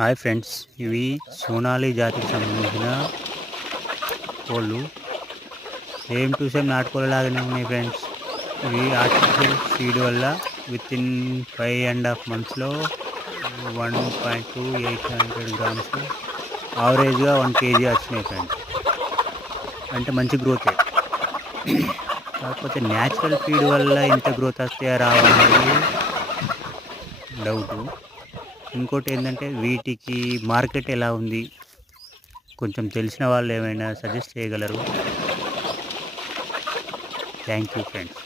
Hi friends, ఇవి సోనాలి జాతికి సంబంధించిన కోళ్ళు. సేమ్ టు సేమ్ నాటుకోళ్ళ లాగానే ఉన్నాయి ఫ్రెండ్స్. ఇవి ఆర్టిఫిషియల్ ఫీడ్ వల్ల విత్ ఇన్ 5.5 monthsలో 1.2800 grams యావరేజ్గా 1 kg వచ్చినాయి ఫ్రెండ్స్. అంటే మంచి గ్రోతే. కాకపోతే న్యాచురల్ ఫీడ్ వల్ల ఇంత గ్రోత్ వస్తాయా రావా అనేది డౌటు. ఇంకోటి ఏంటంటే వీటికి మార్కెట్ ఎలా ఉంది, కొంచెం తెలిసిన వాళ్ళు ఏమైనా సజెస్ట్ చేయగలరు? Thank you friends.